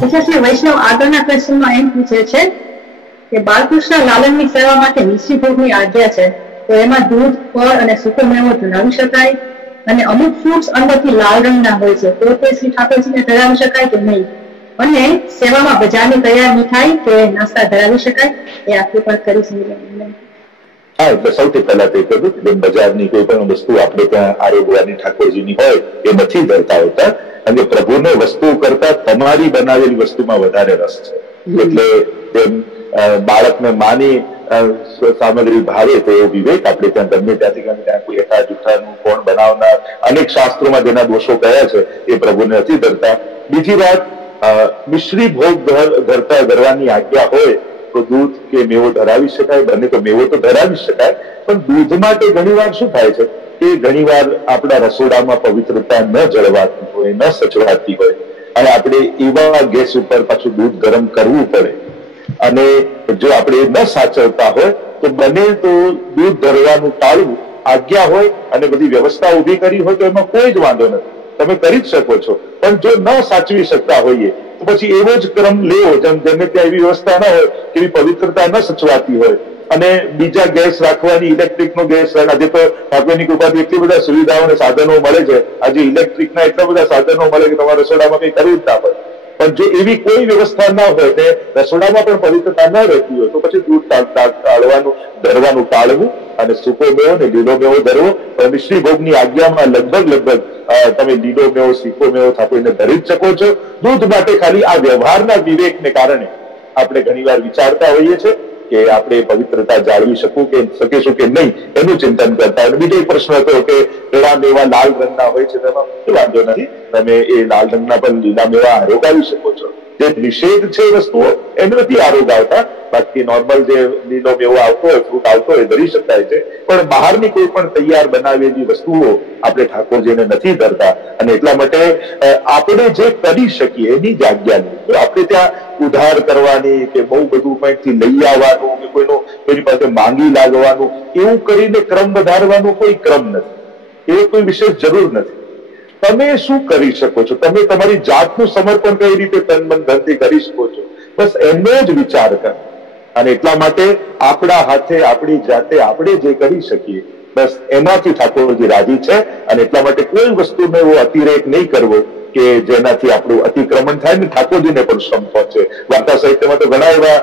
પછી શ્રી વૈષ્ણવ આગળના પ્રશ્નમાં એમ પૂછે છે કે બાળકૃષ્ણ લાલનની સેવા માટે નિશ્ચિત ભોગની આજ્ઞા છે, તો એમાં દૂધ, ફળ અને સૂકો મેવો ધરાવી શકાય? અને અમુક ફ્રૂટ્સ અંદરથી લાલ રંગના હોય છે, તો તે શ્રી ઠાકોરજીને ધરાવી શકાય કે નહીં? અને સેવામાં બજારની તૈયાર મીઠાઈ કે નાસ્તા ધરાવી શકાય? એ આખી પણ કરી. હા, એટલે સૌથી પહેલા તો કહ્યું કે બજારની કોઈ પણ વસ્તુ આપણે ત્યાં આરોગવાની ઠાકોરજીની હોય એ નથી ધરતા હોતા, અને પ્રભુને વસ્તુ કરતા તમારી બનાવેલી વસ્તુમાં વધારે રસ છે. એટલે જેમ બાળકને માની સામગ્રી ભાવે તો એ વિવેક આપણે ત્યાં ગમે ત્યાંથી ગમે ત્યાં કોઈ એઠા જૂઠાનું કોણ બનાવનાર અનેક શાસ્ત્રોમાં જેના દોષો કયા છે એ પ્રભુને નથી ધરતા. બીજી વાત, મિશ્રી ભોગ ધરવાની આજ્ઞા હોય તો દૂધ કે મેવો ધરાવી શકાય, બને તો મેવો તો ધરાવી શકાય, પણ દૂધ માટે ઘણીવાર શું થાય છે કે ઘણીવાર આપણા રસોડામાં પવિત્રતા ન જળવાતી હોય, ન સચવાતી હોય, અને આપણે એવા ગેસ ઉપર પાછું દૂધ ગરમ કરવું પડે, અને જો આપણે ન સાચવતા હોય તો બને તો દૂધ ધરવાનું ટાળવું. આજ્ઞા હોય અને બધી વ્યવસ્થા ઉભી કરી હોય તો એમાં કોઈ જ વાંધો નથી, તમે કરી જ શકો છો. પણ જો ન સાચવી શકતા હોઈએ તો પછી એવો જ ક્રમ લેવો, જેમ જેને ત્યાં એવી વ્યવસ્થા ના હોય, એવી પવિત્રતા ન સચવાતી હોય, અને બીજા ગેસ રાખવાની, ઇલેક્ટ્રિકનો ગેસ, આજે તો ઠાકોરની કૃપાથી એટલી બધા સુવિધાઓ અને સાધનો મળે છે, આજે ઇલેક્ટ્રિકના એટલા બધા સાધનો મળે કે તમારા રસોડામાં કંઈ કરવું જ ના પડે. પણ જો એવી કોઈ વ્યવસ્થા ના હોય ને રસોડામાં પણ પવિત્રતા ન રહેતી હોય તો પછી દૂધ ધરવાનું ટાળવું, અને સૂકો મેવો ને લીલો મેવો ધરવો. મિશ્રી ભોગની આજ્ઞામાં લગભગ તમે લીલો મેવો, સૂકો મેવો ઠાકોરને ધરી જ શકો છો. દૂધ માટે ખાલી આ વ્યવહારના વિવેકને કારણે આપણે ઘણીવાર વિચારતા હોઈએ છીએ કે આપણે પવિત્રતા જાળવી શકીશું કે નહીં, એનું ચિંતન કરતા. અને બીજો એક પ્રશ્ન હતો કે લીલા મેવા લાલ રંગના હોય છે, તેમાં કોઈ વાંધો નથી, તમે એ લાલ રંગના પણ લીલા મેવા આરોગાવી શકો છો. જે નિષેધ છે વસ્તુઓ એને નથી આરોગાવતા, બાકી નોર્મલ જે લીલો મેવો આવતો હોય, ફ્રૂટ આવતો હોય, ધરી શકાય છે. પણ બહારની કોઈ પણ તૈયાર બનાવેલી વસ્તુઓ આપણે ઠાકોરજીને નથી ધરતા, અને એટલા માટે આપણે જે કરી શકીએ એની જ આજ્ઞા નહીં. તો આપણે ત્યાં ઉધાર કરવાની કે બહુ બધું કંઈકથી લઈ આવવાનું કે કોઈની પાસે માંગી લાગવાનું, એવું કરીને ક્રમ વધારવાનો કોઈ ક્રમ નથી, એ કોઈ વિશેષ જરૂર નથી. તમે શું કરી શકો છો, તમે તમારી જાતનું સમર્પણ કઈ રીતે તન મન ધનથી કરી શકો છો, બસ એનો જ વિચાર કર. અને એટલા માટે આપણા હાથે આપણી જાતે આપણે જે કરી શકીએ બસ એનાથી ઠાકોરજી રાજી છે. અને એટલા માટે કોઈ વસ્તુનો એવો અતિરેક નહીં કરવો કે જેનાથી આપણું અતિક્રમણ થાય ને ઠાકોરજીને પણ શ્રમ પહોંચે. વાર્તા સાહિત્યમાં તો ઘણા એવા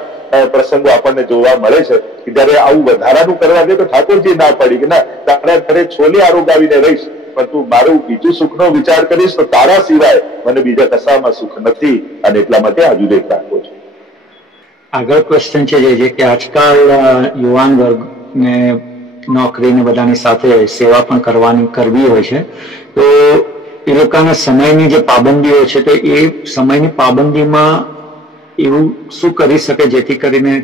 પ્રસંગો આપણને જોવા મળે છે કે જયારે આવું વધારાનું કરવા દે તો ઠાકોરજી ના પડી કે ના, તારા ઘરે છોલે આરોગાવીને રહીશ, પણ તું મારું બીજું સુખનો વિચાર કરીશ તો તારા સિવાય મને બીજા કશામાં સુખ નથી. અને એટલા માટે આ વિવેક રાખવો છે. આગળ ક્વેશ્ચન છે જે કે આજકાલ યુવાન વર્ગને નોકરીને બધાની સાથે સેવા પણ કરવી હોય છે, તો એ લોકોના સમયની જે પાબંદીઓ છે તો એ સમયની પાબંદીમાં એવું શું કરી શકે જેથી કરીને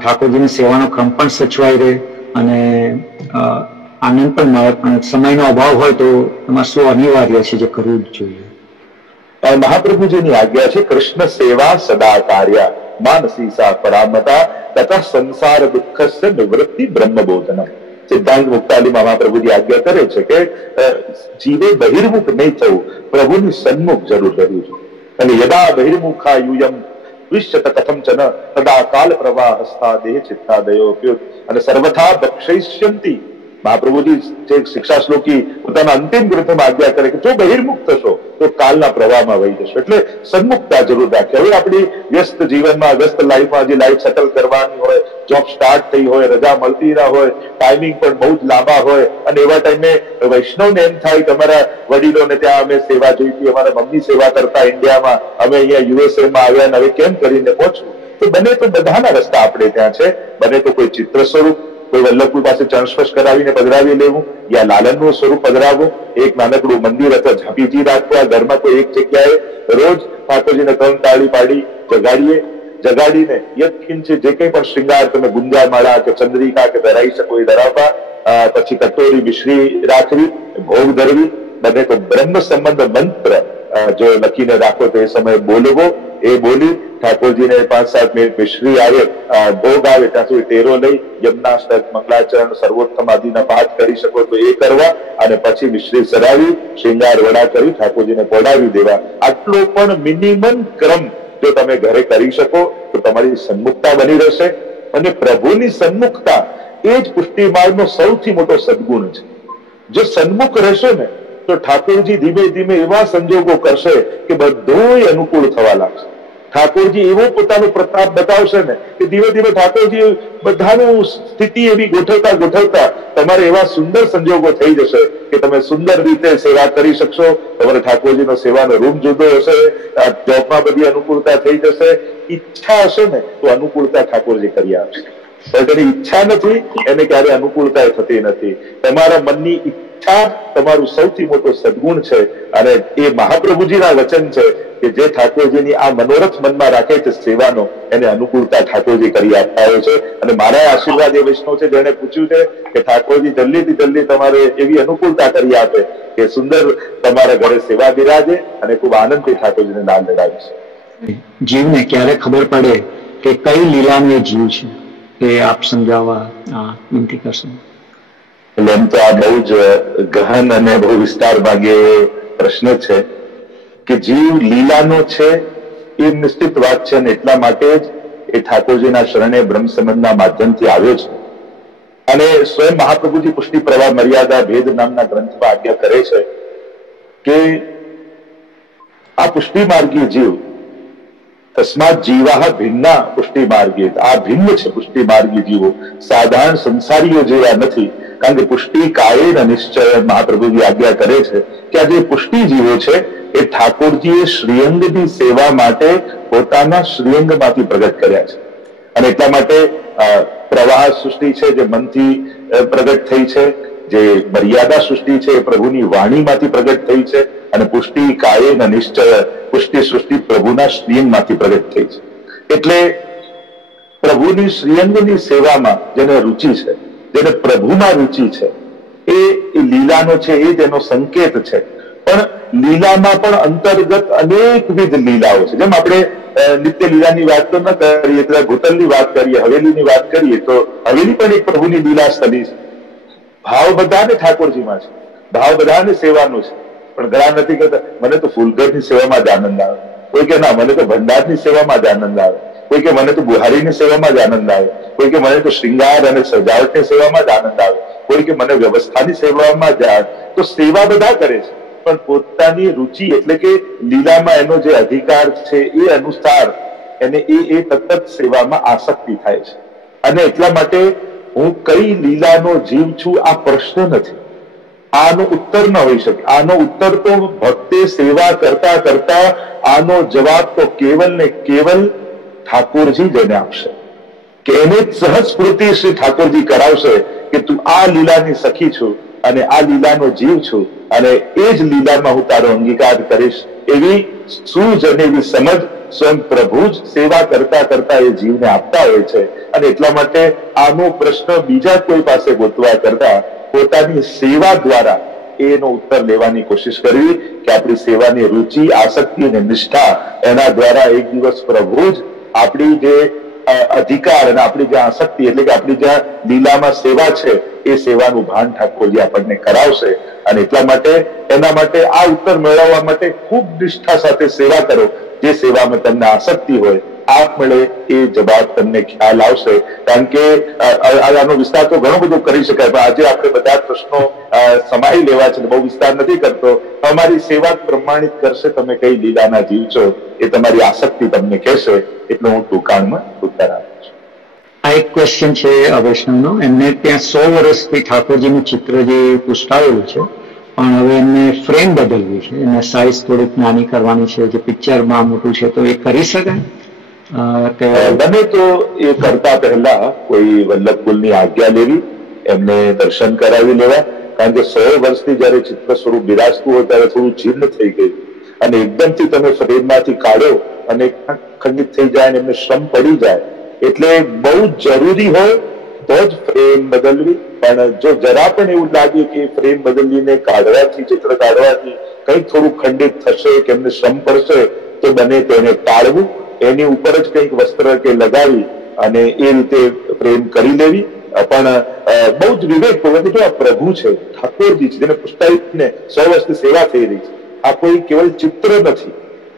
ઠાકોરજીની સેવાનો ક્રમ પણ સચવાઈ રહે અને આનંદ પણ મળે, પણ સમયનો અભાવ હોય તો એમાં શું અનિવાર્ય છે જે કરવું જ જોઈએ? મહાપ્રભુજીની આજ્ઞા છે, કૃષ્ણ સેવા સદા કાર્ય માનસી સા પરામતા તથા સંસાર દુઃખસ્ય નિવૃત્તિ બ્રહ્મબોધનમ. સિદ્ધાંત મુક્તાલીમાં મહાપ્રભુજી આજ્ઞા કરે છે કે જીવે બહિર્મુખ નહીં થવું, પ્રભુની સન્મુખ જરૂર રહેવું છે. અને યદા બહિર્મુખા યુયમ વિશ્યત કથમ ચન તદા કાલ પ્રવાહ હસ્તા દેહ ચિત્તાદયો પ્યુત અને સર્વથા બક્ષયિષ્યંતિ. મહાપ્રભુજી જે શિક્ષા શ્લોકી પોતાના અંતિમ ગ્રંથમાં આજ્ઞા કરે કે જો બહિર્મુખ થશો તો કાલના પ્રવાહમાં વહી જશો. એટલે સન્મુખતા જરૂર રાખે. હવે આપણી વ્યસ્ત જીવનમાં, વ્યસ્ત લાઈફમાં જે લાઈફ સેટલ કરવાની હોય, જોબ સ્ટાર્ટ થઈ હોય, રજા મળતી ના હોય, ટાઈમિંગ પણ બહુ જ લાંબા હોય, અને એવા ટાઈમે વૈષ્ણવને એમ થાય કે અમારા વડીલોને ત્યાં અમે સેવા જોઈતી, અમારા મમ્મી સેવા કરતા ઇન્ડિયામાં, અમે અહીંયા યુએસએમાં આવ્યા, હવે કેમ કરીને પહોંચવું? તો બને તો બધાના રસ્તા આપણે ત્યાં છે. બને તો કોઈ ચિત્ર સ્વરૂપ, કોઈ વલ્લભપુર પાસે ચણસ્પર્શ કરાવીને પધરાવી લેવું, યા લાલનનું સ્વરૂપ પધરાવવું, એક નાનકડું મંદિર અથવા ઝાંપીજી રાખવા, ઘરમાં કોઈ એક જગ્યાએ રોજ ઠાકોરજીને 3 તાળી પાડી જગાડીને યત્કિંચ જે કંઈ પણ શૃંગાર તમે ગુંજામાળા કે ચંદ્રિકા કે ધરાઈ શકો એ ધરાવવા, પછી કટોરી મિશ્રી રાખવી, ભોગ ધરવી. બને તો બ્રહ્મ સંબંધ મંત્ર જો લખીને રાખો તો એ સમયે બોલવો, એ બોલી ઠાકોરજીને 5-7 મિનિટ મિશ્રી આવે, ભોગ આવે ત્યાં સુધી ટેરો લઈ યમનાષ્ટક, મંગલાચરણ, સર્વોત્તમ આદિના પાઠ કરી શકો તો એ કરવા, અને પછી મિશ્રી ચડાવી શૃંગાર વડા કરી ઠાકોરજીને પડાવી દેવા. આટલો પણ મિનિમમ ક્રમ જો તમે ઘરે કરી શકો તો તમારી સન્મુખતા બની રહેશે. અને પ્રભુની સન્મુખતા એ જ પુષ્ટિ માર્ગનો સૌથી મોટો સદગુણ છે. જો સન્મુખ રહેશો ને તો ઠાકોરજી ધીમે ધીમે એવા સંજોગો કરશે કે બધું અનુકૂળ થવા લાગશે. ઠાકોરજી એવો પોતાનો પ્રતાપ બતાવશે ને કે ધીમે ધીમે ઠાકોરજી બધાનું સ્થિતિ એવી ગોઠવતા તમારે એવા સુંદર સંજોગો થઈ જશે કે તમે સુંદર રીતે સેવા કરી શકશો. તમારે ઠાકોરજીનો સેવાનો રૂમ જુદો હશે, જોબમાં બધી અનુકૂળતા થઈ જશે. ઈચ્છા હશે ને તો અનુકૂળતા ઠાકોરજી કરી આપશે. જેની ઈચ્છા નથી એને ક્યારે અનુકૂળતા થતી નથી. તમારા મનની ઈચ્છા તમારું સૌથી મોટો સદગુણ છે. અને એ મહાપ્રભુજીના વચન છે કે જે ઠાકોરજીની આ મનોરથ મનમાં રાખે છે સેવાનો, એને અનુકૂળતા ઠાકોરજી કરી આપતા હોય છે. અને મારા આશીર્વાદ એ વૈષ્ણવ છે જેને પૂછ્યું છે કે ઠાકોરજી જલ્દીથી જલ્દી તમારે એવી અનુકૂળતા કરી આપે કે સુંદર તમારા ઘરે સેવા બિરાજે અને ખૂબ આનંદથી ઠાકોરજીને નામ લગાવીશ. જીવને ક્યારે ખબર પડે કે કઈ લીલાનો જીવ છે એ આપ સમજાવવા વિનંતી કરશો. એટલે એમ તો આ બહુ જ ગહન અને બહુ વિસ્તાર ભાગે પ્રશ્ન છે કે જીવ લીલાનો છે એ નિશ્ચિત વાત છે. અને એટલા માટે જ એ ઠાકોરજીના શરણે બ્રહ્મ સંબંધના માધ્યમથી આવ્યો છે. અને સ્વયં મહાપ્રભુજી પુષ્ટિ પ્રવાહ મર્યાદા ભેદ નામના ગ્રંથમાં આજ્ઞા કરે છે કે આ પુષ્ટિ માર્ગીય જીવ તસ્માત જીવાહ ભિન્ના પુષ્ટિ માર્ગીય, આ ભિન્ન છે પુષ્ટિ માર્ગી જીવો, સાધારણ સંસારીઓ જેવા નથી. કારણ કે પુષ્ટિ કાયેન નિશ્ચય મહાપ્રભુજી આજ્ઞા કરે છે કે આ જે પુષ્ટિ જીવો છે એ ઠાકોરજીએ શ્રીઅંગની સેવા માટે પોતાના શ્રીઅંગમાંથી પ્રગટ કર્યા છે. અને એટલા માટે પ્રવાહ સૃષ્ટિ છે જે મનથી પ્રગટ થઈ છે, જે મર્યાદા સૃષ્ટિ છે એ પ્રભુની વાણીમાંથી પ્રગટ થઈ છે, અને પુષ્ટિ કાયેન નિશ્ચય પુષ્ટિ સૃષ્ટિ પ્રભુના શ્રીઅંગમાંથી પ્રગટ થઈ છે. એટલે પ્રભુની શ્રીઅંગની સેવામાં જેને રુચિ છે, જેને પ્રભુમાં રુચિ છે, એ લીલાનો છે, એ જ એનો સંકેત છે. પણ લીલામાં પણ અંતર્ગત અનેકવિધ લીલાઓ છે. જેમ આપણે નિત્ય લીલાની વાત તો ન કરીએ, ગોતલની વાત કરીએ, હવેલીની વાત કરીએ, તો હવેલી પણ એક પ્રભુની લીલા સ્થળી છે. ભાવ બધાને ઠાકોરજીમાં છે, ભાવ બધાને સેવાનો છે. પણ ઘણા નથી કહેતા મને તો ફૂલઘરની સેવામાં જ આનંદ આવે, કોઈ કે ના મને તો ભંડારની સેવામાં જ આનંદ આવે, કોઈ કે મને તો બુહારીની સેવામાં જ આનંદ આવે, કોઈ કે મને તો શ્રૃંગાર અને સજાવટની સેવામાં જ આનંદ આવે, કોઈ કે મને વ્યવસ્થાની સેવામાં જ આવે. તો સેવા બધા કરે છે, પણ પોતાની રુચિ એટલે કે લીલામાં એનો જે અધિકાર છે એ અનુસાર એને એ તત્ત સેવામાં આસક્તિ થાય છે. અને એટલા માટે હું કઈ લીલાનો જીવ છું આ પ્રશ્ન નથી, આનો ઉત્તર ન હોઈ શકે. આનો ઉત્તર તો ભક્તે સેવા કરતા કરતા આનો જવાબ તો કેવલ ને કેવલ ઠાકોરજી જેને આપશે, કે એને સહજ સ્ફૂર્તિ શ્રી ઠાકોરજી કરાવશે કે તું આ લીલાની સખી છું અને આ લીલાનો જીવ છું, અને એ જ લીલામાં હું તારો અંગીકાર કરીશ. એવી સૂઝ અને એવી સમજ સ્વયં પ્રભુ જ સેવા કરતા કરતા એ જીવને આપતા હોય છે. અને એટલા માટે આનો પ્રશ્ન બીજા કોઈ પાસે ગોતવા કરતા પોતાની સેવા દ્વારા એનો ઉત્તર લેવાની કોશિશ કરવી કે આપણી સેવાની રુચિ, આસક્તિ અને નિષ્ઠા એના દ્વારા એક દિવસ પ્રભુ જ આપણી જે અધિકાર અને આપણી જે આસક્તિ એટલે કે આપણી જ્યાં લીલામાં સેવા છે એ સેવાનું ભાન ઠાકોરજી આપણને કરાવશે. અને એટલા માટે એના માટે આ ઉત્તર મેળવવા માટે ખૂબ નિષ્ઠા સાથે સેવા કરો. જે સેવામાં તમને આસક્તિ હોય આપમેળે એ જવાબ તમને ખ્યાલ આવશે. કારણ કે આનો વિસ્તાર તો ઘણો બધો કરી શકાય, પણ આજે આપણે બધા પ્રશ્નો સમાઈ લેવા છે, બહુ વિસ્તાર નથી કરતો. અમારી સેવા પ્રમાણિત કરશે તમે કઈ લીલાના જીવ છો એ તમારી આસક્તિ તમને કહેશે. એટલે હું ટૂંકાણમાં ઉત્તર આપું છું. આ એક ક્વેશ્ચન છે વૈષ્ણવનો. એમને ત્યાં 100 વર્ષથી ઠાકોરજીનું ચિત્ર જે પુષ્ટાવેલું છે, પણ હવે એમને ફ્રેમ બદલવી છે, એને સાઇઝ થોડીક નાની કરવાની છે, જે પિક્ચરમાં મોટું છે, તો એ કરી શકાય? બને તો એ કરતા પહેલા કોઈ વલ્લભકુલની આજ્ઞા લેવી, એમને દર્શન કરાવી લેવા. કારણ કે 100 વર્ષથી જયારે ચિત્ર સ્વરૂપ બિરાજતું હોય ત્યારે થોડું જીર્ણ થઈ ગયું, અને એકદમથી તમે ફ્રેમમાંથી કાઢો અને ખંડિત થઈ જાય અને એમને શ્રમ પડી જાય. એટલે બહુ જરૂરી હોય તો જ ફ્રેમ બદલવી. પણ જો જરા પણ એવું લાગે કે ફ્રેમ બદલીને કાઢવાથી, ચિત્ર કાઢવાથી કંઈક થોડું ખંડિત થશે કે એમને શ્રમ પડશે, તો બને તેને ટાળવું એની ઉપર જ કંઈક વસ્ત્ર કે લગાવી અને એ રીતે પ્રેમ કરી લેવી. પણ બહુ જ વિવેકપૂર્વક જો આ પ્રભુ છે, ઠાકોરજી છે, જેને પુષ્ટાઈને 100 વર્ષની સેવા થઈ રહી છે, આ કોઈ કેવલ ચિત્ર નથી.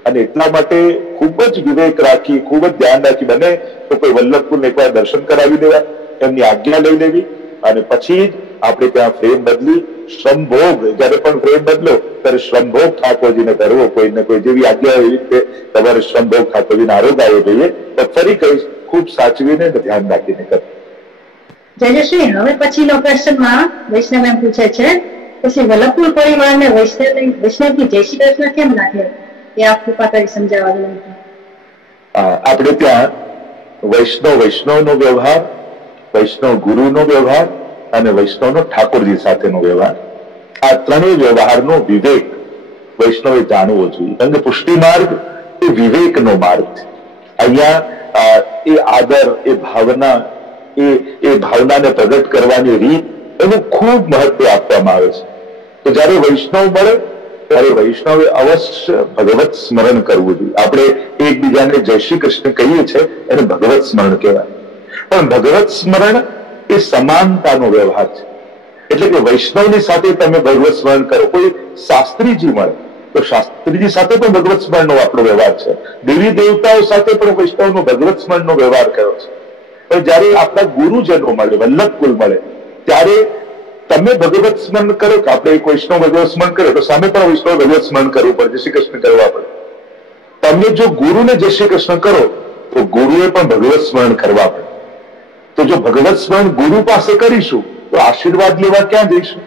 અને એટલા માટે ખૂબ જ વિવેક રાખી, ખૂબ જ ધ્યાન રાખી બને તો કોઈ વલ્લભકુલને એકવાર દર્શન કરાવી દેવા, એમની આજ્ઞા લઈ લેવી અને પછી જ આપણે ત્યાં ફ્રેમ બદલી શ્રમભોગ, જયારે પણ ફ્રેમ બદલો ત્યારે શ્રમભોગ ઠાકોરજીને કરવો. કોઈને કોઈ જેવી આજ્ઞા એવી રીતે તમારે શ્રમભોગ ઠાકોરજીને આરોગાવો જોઈએ. તો ફરી કહીશ, ખૂબ સાચવીને ધ્યાન રાખીને કરવું. જયશ્રી, હવે પછીનો પ્રશ્નમાં વૈષ્ણવ એમ પૂછે છે, પછી વલ્લભકુલ પરિવારને વૈષ્ણવથી જય શ્રી કૃષ્ણ કેમ નાખે, એ આપ કૃપા કરી સમજાવવા વિનંતી. આપણે ત્યાં વૈષ્ણવનો વ્યવહાર, વૈષ્ણવ ગુરુનો વ્યવહાર અને વૈષ્ણવનો ઠાકોરજી સાથેનો વ્યવહાર, આ ત્રણેય વ્યવહારનો વિવેક વૈષ્ણવે જાણવો જોઈએ. કારણ કે પુષ્ટિ માર્ગ એ વિવેકનો માર્ગ છે. અહીંયા એ આદર, એ ભાવના, એ ભાવનાને પ્રગટ કરવાની રીત, એનું ખૂબ મહત્વ આપવામાં આવે છે. તો જયારે વૈષ્ણવ મળે ત્યારે વૈષ્ણવે અવશ્ય ભગવત સ્મરણ કરવું જોઈએ. આપણે એકબીજાને જય શ્રી કૃષ્ણ કહીએ છીએ, એને ભગવત સ્મરણ કહેવાય. પણ ભગવત સ્મરણ એ સમાનતાનો વ્યવહાર છે. એટલે કે વૈષ્ણવની સાથે તમે ભગવત સ્મરણ કરો. કોઈ શાસ્ત્રીજી મળે તો શાસ્ત્રીજી સાથે પણ ભગવત સ્મરણનો આપણો વ્યવહાર છે. દેવી દેવતાઓ સાથે પણ વૈષ્ણવનો ભગવત સ્મરણનો વ્યવહાર કર્યો છે. પણ જયારે આપણા ગુરુજનો મળે, વલ્લભકુલ મળે, ત્યારે તમે ભગવત સ્મરણ કરો કે આપણે એક વૈષ્ણવ ભગવત સ્મરણ કરે તો સામે પણ વૈષ્ણવ ભગવત સ્મરણ કરવું પડે, જય શ્રી કૃષ્ણ કરવા પડે. તમે જો ગુરુને જય શ્રી કૃષ્ણ કરો તો ગુરુએ પણ ભગવત સ્મરણ કરવા પડે. તો જો ભગવત સ્મરણ ગુરુ પાસે કરીશું તો આશીર્વાદ લેવા ક્યાં જઈશું?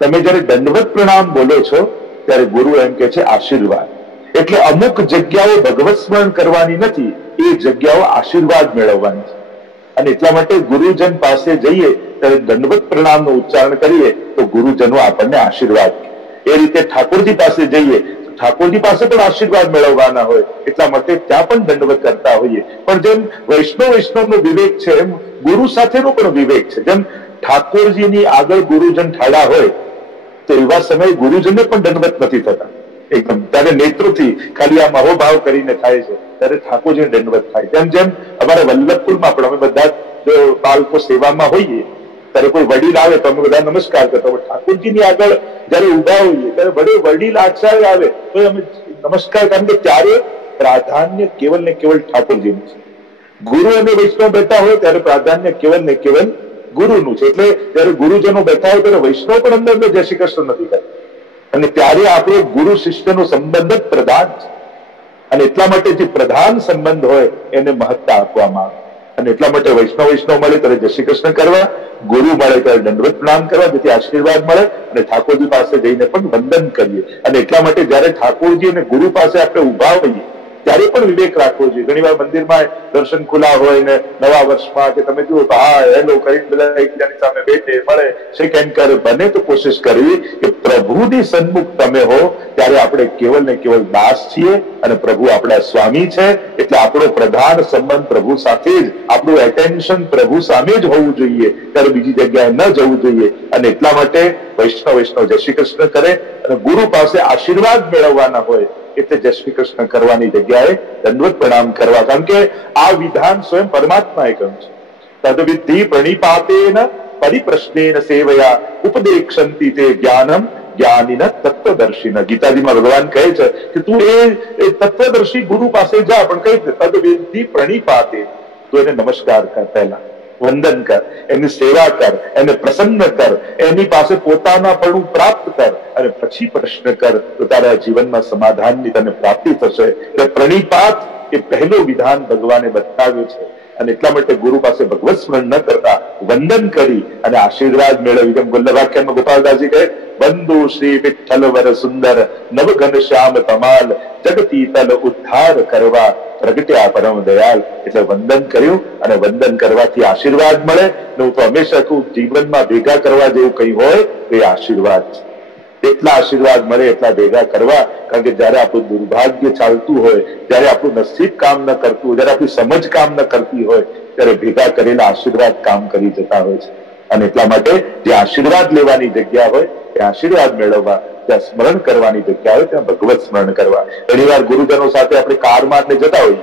તમે જયારે દંડવત પ્રણામ બોલો છો ત્યારે ગુરુ એમ કે છે આશીર્વાદ. એટલે અમુક જગ્યાઓ ભગવત સ્મરણ કરવાની નથી, એ જગ્યાઓ આશીર્વાદ મેળવવાની છે. અને એટલા માટે ગુરુજન પાસે જઈએ ત્યારે દંડવત પ્રણામનું ઉચ્ચારણ કરીએ તો ગુરુજનો આપણને આશીર્વાદ. એ રીતે ઠાકોરજી પાસે જઈએ તો ઠાકોરજી પાસે પણ આશીર્વાદ મેળવવાના હોય, એટલા માટે ત્યાં પણ દંડવત કરતા હોઈએ. પણ જેમ વૈષ્ણવનો વિવેક છે એમ ગુરુ સાથેનો પણ વિવેક છે. જેમ ઠાકોરજીની આગળ ગુરુજન ઠાડા હોય તો એવા સમયે ગુરુજનને પણ દંડવત નથી થતા. એકદમ ત્યારે નેત્રોથી ખાલી આ મહોભાવ કરીને થાય છે, ત્યારે ઠાકોરજીને દંડવત થાય. જેમ જેમ અમારા વલ્લભકુલમાં પણ અમે બધા જો બાળકો સેવામાં હોઈએ ત્યારે કોઈ વડીલ આવે તો અમે બધા નમસ્કાર કરતા હોય. ઠાકોરજીની આગળ જયારે ઉભા હોઈએ ત્યારે વડીલ આચાર્ય આવે તો અમે નમસ્કાર, કારણ કે ત્યારે પ્રાધાન્ય કેવલ ને કેવલ ઠાકોરજીનું છે. ગુરુ અને વૈષ્ણવ બેઠા હોય ત્યારે પ્રાધાન્ય કેવલ ને કેવલ ગુરુનું છે. એટલે જયારે ગુરુજનો બેઠા હોય ત્યારે વૈષ્ણવ પણ અંદર જય શ્રી કૃષ્ણ નથી કરતા. અને ત્યારે આપણો ગુરુ શિષ્યનો સંબંધ જ પ્રધાન છે. અને એટલા માટે જે પ્રધાન સંબંધ હોય એને મહત્તા આપવામાં આવે. અને એટલા માટે વૈષ્ણવ મળે ત્યારે જય શ્રી કૃષ્ણ કરવા, ગુરુ મળે ત્યારે દંડવત પ્રણામ કરવા, જેથી આશીર્વાદ મળે. અને ઠાકોરજી પાસે જઈને પણ વંદન કરીએ. અને એટલા માટે જયારે ઠાકોરજી અને ગુરુ પાસે આપણે ઉભા હોઈએ ત્યારે પણ વિવેક રાખવો જોઈએ. ઘણી વાર મંદિરમાં દર્શન ખુલ્લા હોય ને નવા વર્ષમાં કે તમે જુઓ તો હા હેલો કરીને બધા એકબીજાની સામે બેઠે મળે, શેક હેન્ડ કરે. બને તો કોશિશ કરવી કે પ્રભુની સન્મુખ તમે હો ત્યારે આપણે કેવલ ને કેવલ દાસ છીએ અને પ્રભુ આપણા સ્વામી છે. એટલે આપણો પ્રધાન સંબંધ પ્રભુ સાથે જ, આપણું એટેન્શન પ્રભુ સામે જ હોવું જોઈએ, ત્યારે બીજી જગ્યાએ ન જવું જોઈએ. અને એટલા માટે વૈષ્ણવ જય શ્રી કૃષ્ણ કરે અને ગુરુ પાસે આશીર્વાદ મેળવવાના હોય એટલે જય શ્રી કૃષ્ણ કરવાની જગ્યાએ દંડવત પ્રણામ કરવા. કારણ કે આ વિધાન સ્વયં પરમાત્માએ કહ્યું છે. તદ્વિધિ પ્રણિપાતેન પરિપ્રશ્નેન સેવયા ઉપદેક્ષંતિ તે જ્ઞાનમ જ્ઞાનીન તત્વદર્શિન. ગીતાજીમાં ભગવાન કહે છે કે તું એ તત્વદર્શી ગુરુ પાસે જા, પણ કઈ તદ્વિધિ પ્રણિપાતે, તો એને નમસ્કાર કર, પહેલા વંદન કર, એની સેવા કર, એને પ્રસન્ન કર, એની પાસે પોતાના પણ પ્રાપ્ત કર અને પછી પ્રશ્ન કર તો તારા જીવનમાં સમાધાનની તને પ્રાપ્તિ થશે. એટલે પ્રણિપાત એ પહેલું વિધાન ભગવાને બતાવ્યું છે. અને એટલા માટે ગુરુ પાસે ભગવત સ્મરણ ન કરતા વંદન કરી અને આશીર્વાદ મેળવી. જેમ વલ્લભાખ્યાનમાં ગોપાલદાસજી કહે, બંધુ શ્રી વિઠ્ઠલ વર સુંદર નવ ઘન શ્યામ તમાલ જગતી તલ ઉદ્ધાર કરવા પ્રગટ્યા પરમ દયાલ. એટલે વંદન કર્યું અને વંદન કરવાથી આશીર્વાદ મળે. હું તો હંમેશા કહું, જીવનમાં ભેગા કરવા જેવું કઈ હોય તો એ આશીર્વાદ છે. એટલા આશીર્વાદ મળે એટલા ભેગા કરવા. કારણ કે જયારે આપણું દુર્ભાગ્ય ચાલતું હોય, જયારે આપણું નસીબ કામ ન કરતું હોય, જયારે આપણી સમજ કામ ન કરતી હોય, ત્યારે ભેગા કરેલા આશીર્વાદ કામ કરી જતા હોય છે. અને એટલા માટે જે આશીર્વાદ લેવાની જગ્યા હોય એ આશીર્વાદ મેળવવા, જ્યાં સ્મરણ કરવાની જગ્યા હોય ત્યાં ભગવત સ્મરણ કરવા. ઘણી વાર ગુરુજનો સાથે આપણે કારમાં જતા હોઈએ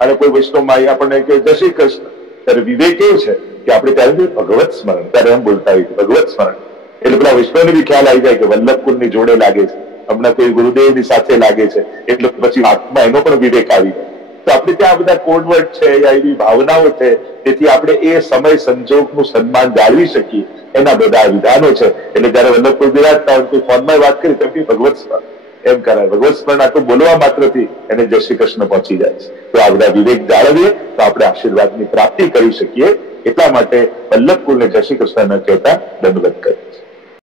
અને કોઈ વૈષ્ણવમાં આપણને કે જય શ્રી કૃષ્ણ, ત્યારે વિવેક એવું છે કે આપણે ત્યારે ભગવત સ્મરણ, ત્યારે એમ બોલતા હોય ભગવત સ્મરણ, એટલે પેલા વૈષ્ણવને બી ખ્યાલ આવી જાય કે વલ્લભકુળની જોડે લાગે છે, હમણાં કોઈ ગુરુદેવની સાથે લાગે છે, એટલે પછી વાતમાં એનો પણ વિવેક આવી જાય. તો આપણે ત્યાં બધા કોડવર્ડ છે યા એવી ભાવનાઓ છે, તેથી આપણે એ સમય સંજોગનું સન્માન જાળવી શકીએ એના બધા વિધાનો છે. એટલે જયારે વલ્લભકુળ બિરાજતા હોય કોઈ ફોનમાં વાત કરી તો ભગવત સ્મરણ એમ કરાય. ભગવત સ્મરણ આ તો બોલવા માત્રથી એને જય શ્રી કૃષ્ણ પહોંચી જાય છે. તો આ બધા વિવેક જાળવીએ તો આપણે આશીર્વાદની પ્રાપ્તિ કરી શકીએ. એટલા માટે વલ્લભકુળને જય શ્રી કૃષ્ણ ન કહેતા દંડવત કરીએ છીએ.